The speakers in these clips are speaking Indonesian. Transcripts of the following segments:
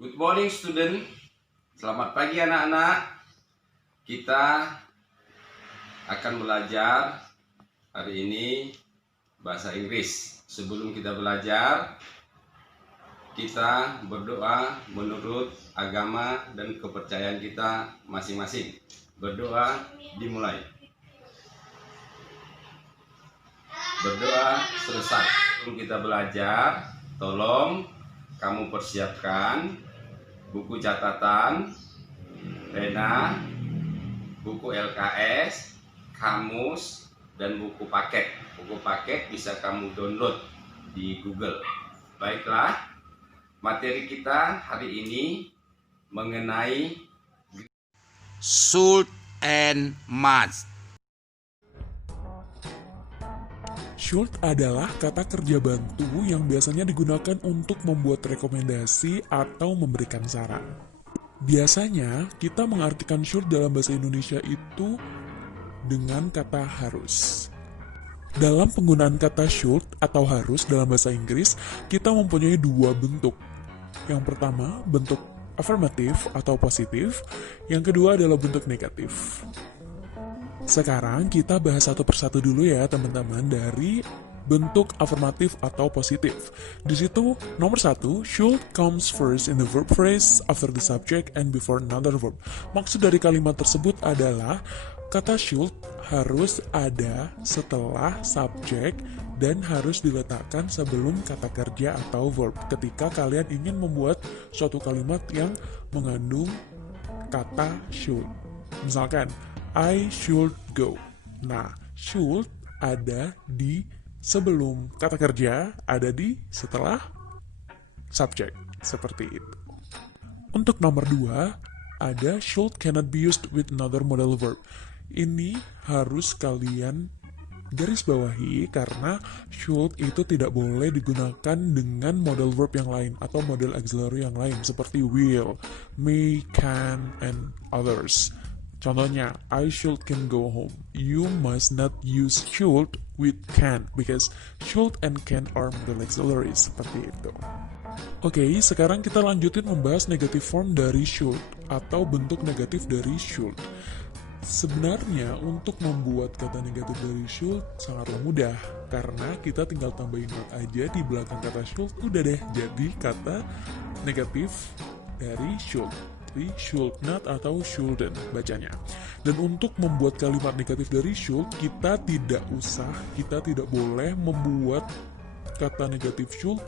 Good morning student. Selamat pagi anak-anak. Kita akan belajar hari ini bahasa Inggris. Sebelum kita belajar, kita berdoa menurut agama dan kepercayaan kita masing-masing. Berdoa dimulai. Berdoa selesai. Sebelum kita belajar, tolong kamu persiapkan buku catatan, pena, buku LKS, kamus, dan buku paket. Buku paket bisa kamu download di Google. Baiklah, materi kita hari ini mengenai should and must. Should adalah kata kerja bantu yang biasanya digunakan untuk membuat rekomendasi atau memberikan saran. Biasanya, kita mengartikan should dalam bahasa Indonesia itu dengan kata harus. Dalam penggunaan kata should atau harus dalam bahasa Inggris, kita mempunyai dua bentuk. Yang pertama, bentuk afirmatif atau positif. Yang kedua adalah bentuk negatif. Sekarang kita bahas satu persatu dulu ya teman-teman dari bentuk afirmatif atau positif. Di situ nomor satu, should comes first in the verb phrase, after the subject, and before another verb. Maksud dari kalimat tersebut adalah kata should harus ada setelah subjek dan harus diletakkan sebelum kata kerja atau verb ketika kalian ingin membuat suatu kalimat yang mengandung kata should. Misalkan, I should go. Nah, should ada di sebelum kata kerja, ada di setelah subject. Seperti itu. Untuk nomor 2, ada should cannot be used with another modal verb. Ini harus kalian garis bawahi karena should itu tidak boleh digunakan dengan modal verb yang lain atau modal auxiliary yang lain seperti will, may, can, and others. Contohnya, I should can go home. You must not use should with can because should and can are modal auxiliaries. Seperti itu. Oke, sekarang kita lanjutin membahas negative form dari should atau bentuk negatif dari should. Sebenarnya untuk membuat kata negatif dari should sangatlah mudah karena kita tinggal tambahin not aja di belakang kata should, udah deh jadi kata negatif dari should. Should not atau shouldn't bacanya. Dan untuk membuat kalimat negatif dari should, kita tidak boleh membuat kata negatif should.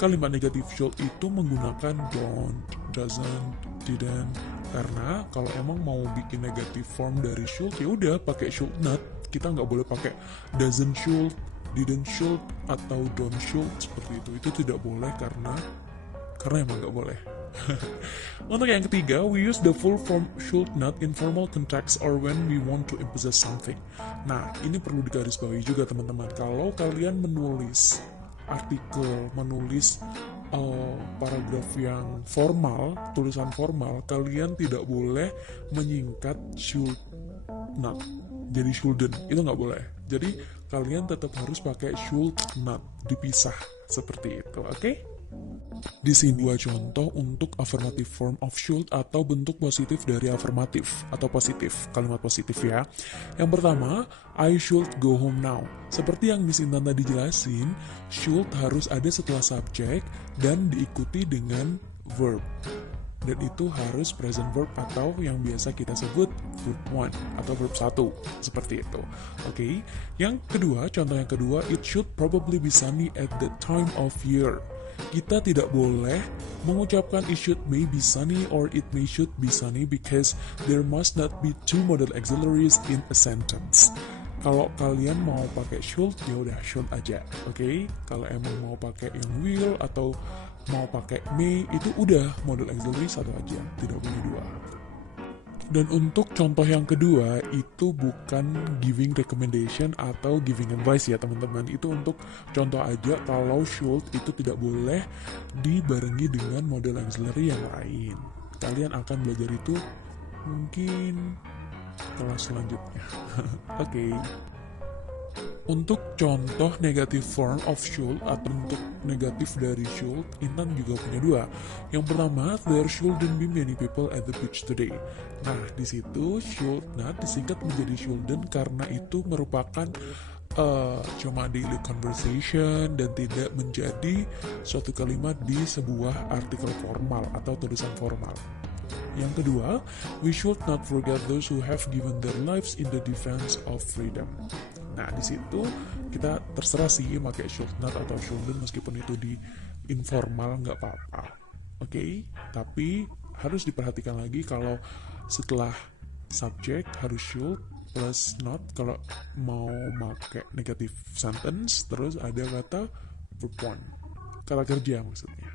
Kalimat negatif should itu menggunakan don't, doesn't, didn't. Karena kalau emang mau bikin negatif form dari should, ya udah pakai should not. Kita nggak boleh pakai doesn't should, didn't should, atau don't should seperti itu. Itu tidak boleh karena emang nggak boleh. Untuk yang ketiga, we use the full form should not in formal context or when we want to emphasize something. Nah, ini perlu digarisbawahi juga teman-teman. Kalau kalian menulis artikel, menulis paragraf yang formal, tulisan formal, kalian tidak boleh menyingkat should not. Jadi shouldn't, itu nggak boleh. Jadi kalian tetap harus pakai should not, dipisah seperti itu, oke? Di sini dua contoh untuk affirmative form of should atau bentuk positif dari afirmatif atau positif, kalimat positif ya. Yang pertama, I should go home now. Seperti yang Miss Intan tadi jelasin, should harus ada setelah subjek dan diikuti dengan verb. Dan itu harus present verb atau yang biasa kita sebut verb 1 atau verb 1. Seperti itu. Oke. Yang kedua, contoh yang kedua, it should probably be sunny at that time of year. Kita tidak boleh mengucapkan it should may be sunny or it may should be sunny because there must not be two modal auxiliaries in a sentence. Kalau kalian mau pakai should, ya udah should aja, oke? Kalau emang mau pakai yang will atau mau pakai may, itu udah modal auxiliary satu aja, tidak boleh dua. Dan untuk contoh yang kedua, itu bukan giving recommendation atau giving advice ya teman-teman. Itu untuk contoh aja kalau should itu tidak boleh dibarengi dengan modal auxiliary yang lain. Kalian akan belajar itu mungkin kelas selanjutnya. Oke. Untuk contoh negative form of should atau bentuk negatif dari should, Intan juga punya dua. Yang pertama, there shouldn't be many people at the beach today. Nah, di situ should not disingkat menjadi shouldn't karena itu merupakan cuma daily conversation dan tidak menjadi suatu kalimat di sebuah artikel formal atau tulisan formal. Yang kedua, we should not forget those who have given their lives in the defense of freedom. Nah, di situ kita terserah sih pakai should not atau shouldn't meskipun itu di informal nggak apa-apa. Oke? Tapi harus diperhatikan lagi kalau setelah subject harus should plus not kalau mau pakai negative sentence, terus ada kata verb one, kata kerja maksudnya.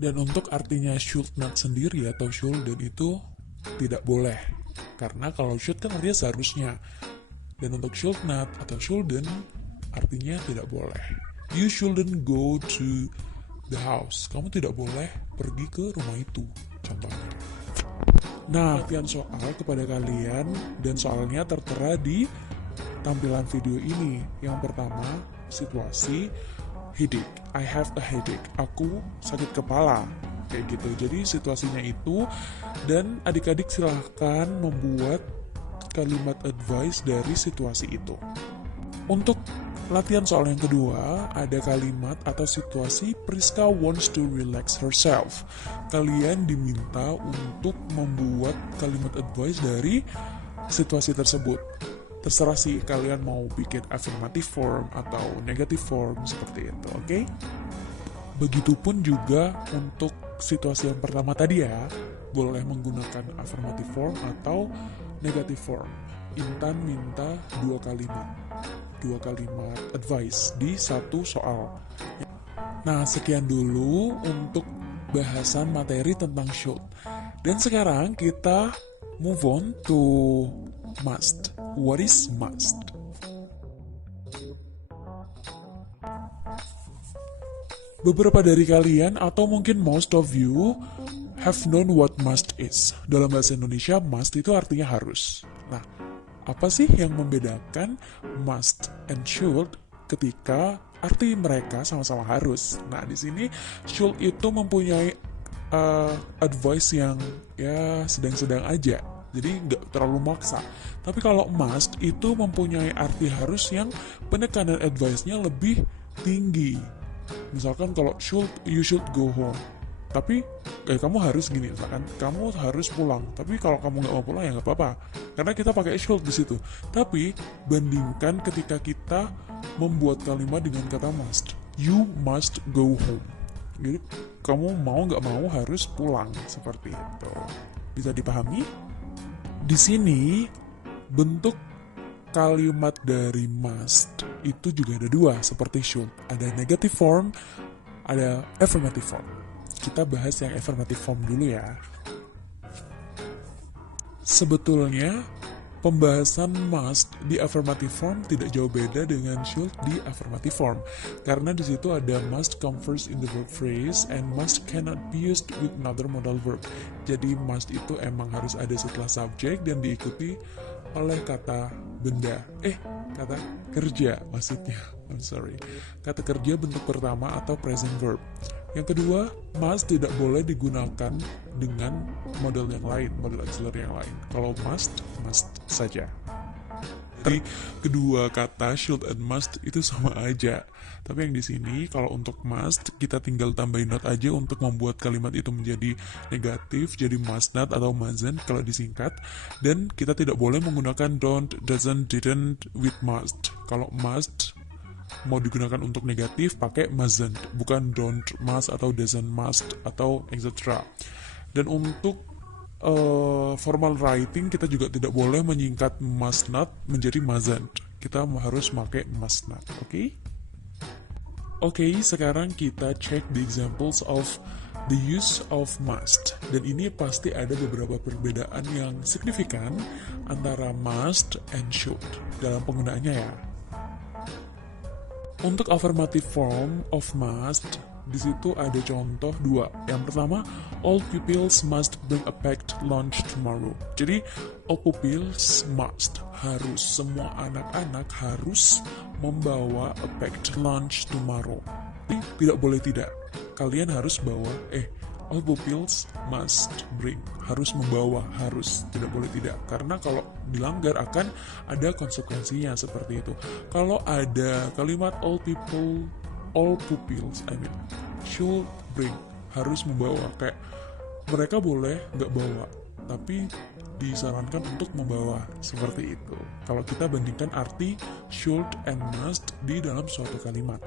Dan untuk artinya should not sendiri atau shouldn't itu tidak boleh, karena kalau should kan artinya seharusnya, dan untuk should not atau shouldn't artinya tidak boleh. You shouldn't go to the house, kamu tidak boleh pergi ke rumah itu, contohnya. Nah, latihan soal kepada kalian dan soalnya tertera di tampilan video ini. Yang pertama, situasi headache. I have a headache. Aku sakit kepala. Kayak gitu. Jadi situasinya itu, dan adik-adik silahkan membuat kalimat advice dari situasi itu. Untuk latihan soal yang kedua, ada kalimat atau situasi Priska wants to relax herself. Kalian diminta untuk membuat kalimat advice dari situasi tersebut. Terserah sih kalian mau bikin affirmative form atau negative form seperti itu, oke? Begitupun juga untuk situasi yang pertama tadi ya, boleh menggunakan affirmative form atau negative form. Intan minta dua kalimat advice di satu soal. Nah, sekian dulu untuk bahasan materi tentang should. Dan sekarang kita move on to must. What is must? Beberapa dari kalian atau mungkin most of you have known what must is. Dalam bahasa Indonesia, must itu artinya harus. Nah, apa sih yang membedakan must and should ketika arti mereka sama-sama harus? Nah, di sini should itu mempunyai advice yang ya sedang-sedang aja, jadi nggak terlalu maksa. Tapi kalau must itu mempunyai arti harus yang penekanan advice-nya lebih tinggi. Misalkan kalau should, you should go home. Tapi kamu harus gini, misalkan kamu harus pulang. Tapi kalau kamu nggak mau pulang ya nggak apa-apa, karena kita pakai should di situ. Tapi bandingkan ketika kita membuat kalimat dengan kata must, you must go home. Jadi kamu mau nggak mau harus pulang, seperti itu. Bisa dipahami? Di sini bentuk kalimat dari must itu juga ada dua, seperti should. Ada negative form, ada affirmative form. Kita bahas yang affirmative form dulu ya. Sebetulnya pembahasan must di affirmative form tidak jauh beda dengan should di affirmative form, karena di situ ada must come first in the verb phrase and must cannot be used with another modal verb. Jadi must itu emang harus ada setelah subject dan diikuti oleh kata benda, kata kerja maksudnya. I'm sorry. Kata kerja bentuk pertama atau present verb. Yang kedua, must tidak boleh digunakan dengan model yang lain, model auxiliary yang lain. Kalau must saja. Jadi kedua kata should and must itu sama aja. Tapi yang di sini kalau untuk must kita tinggal tambahin not aja untuk membuat kalimat itu menjadi negatif, jadi must not atau mustn't kalau disingkat. Dan kita tidak boleh menggunakan don't, doesn't, didn't with must. Kalau must mau digunakan untuk negatif pakai mustn't, bukan don't must atau doesn't must atau etc. Dan untuk formal writing kita juga tidak boleh menyingkat must not menjadi mustn't. Kita harus pakai must not. Oke, sekarang kita cek the examples of the use of must. Dan ini pasti ada beberapa perbedaan yang signifikan antara must and should dalam penggunaannya ya. Untuk affirmative form of must, Di situ ada contoh dua. Yang pertama, all pupils must bring a packed lunch tomorrow. Jadi, all pupils must, harus, semua anak-anak harus membawa a packed lunch tomorrow. Jadi, tidak boleh tidak. Kalian harus bawa, all pupils must bring, harus membawa, harus, tidak boleh tidak. Karena kalau dilanggar akan ada konsekuensinya seperti itu. Kalau ada kalimat all pupils, should bring, harus membawa, kayak mereka boleh nggak bawa, tapi disarankan untuk membawa, seperti itu. Kalau kita bandingkan arti should and must di dalam suatu kalimat.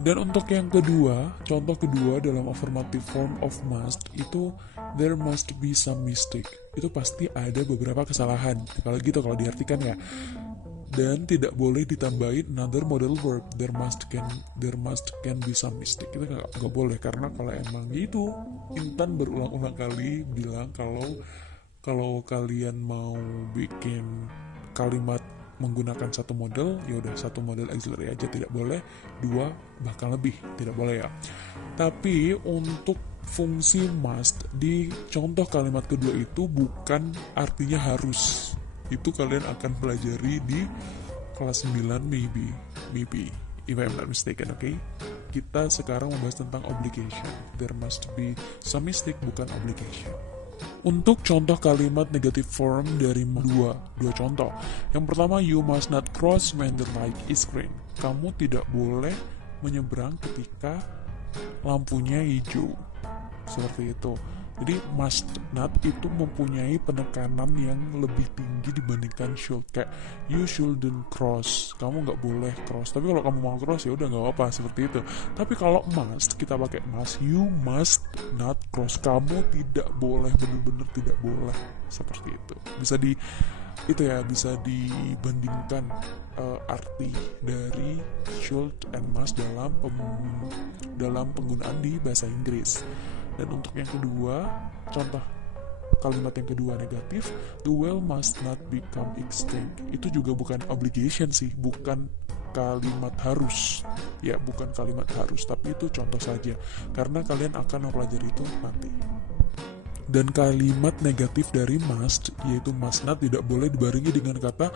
Dan untuk yang kedua, contoh kedua dalam affirmative form of must itu there must be some mistake. Itu pasti ada beberapa kesalahan. Kalau gitu kalau diartikan ya. Dan tidak boleh ditambahin another model verb. There must can be some mistake. Itu nggak boleh karena kalau emang gitu, Intan berulang-ulang kali bilang kalau kalian mau bikin kalimat menggunakan satu model, ya udah satu model auxiliary aja, tidak boleh dua bahkan lebih, tidak boleh ya. Tapi untuk fungsi must di contoh kalimat kedua itu bukan artinya harus. Itu kalian akan pelajari di kelas 9 maybe if I'm not mistaken, okay? Kita sekarang membahas tentang obligation. There must be some mistake, bukan obligation. Untuk contoh kalimat negative form dari dua contoh. Yang pertama, you must not cross when the light is green. Kamu tidak boleh menyeberang ketika lampunya hijau. Seperti itu. Jadi must not itu mempunyai penekanan yang lebih tinggi dibandingkan should. Kayak you shouldn't cross, kamu nggak boleh cross. Tapi kalau kamu mau cross ya udah nggak apa-apa, seperti itu. Tapi kalau must, kita pakai must, you must not cross, kamu tidak boleh, benar-benar tidak boleh, seperti itu. Bisa dibandingkan arti dari should and must dalam penggunaan di bahasa Inggris. Dan untuk yang kedua, contoh kalimat yang kedua negatif, the whale must not become extinct. Itu juga bukan obligation sih, bukan kalimat harus. Ya, bukan kalimat harus, tapi itu contoh saja. Karena kalian akan mempelajari itu nanti. Dan kalimat negatif dari must, yaitu must not, tidak boleh dibarengi dengan kata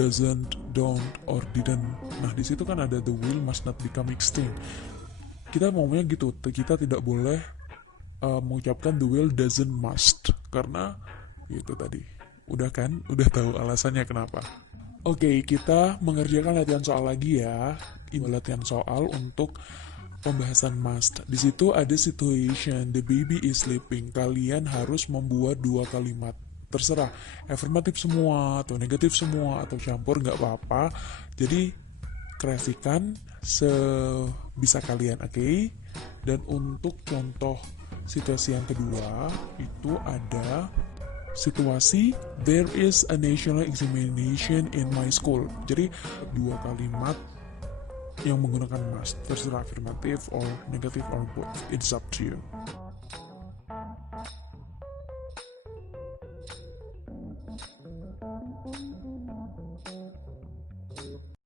doesn't, don't, or didn't. Nah, di situ kan ada the whale must not become extinct. Kita maunya gitu, kita tidak boleh mengucapkan the will doesn't must, karena itu tadi udah tahu alasannya kenapa. Oke, kita mengerjakan latihan soal lagi ya. Ini latihan soal untuk pembahasan must. Di situ ada situation, the baby is sleeping. Kalian harus membuat dua kalimat, terserah afirmatif semua atau negatif semua atau campur, nggak apa-apa. Jadi kreasikan sebisa kalian, oke? Dan untuk contoh situasi yang kedua itu ada situasi there is a national examination in my school. Jadi dua kalimat yang menggunakan must, terserah afirmatif or negatif or both, it's up to you.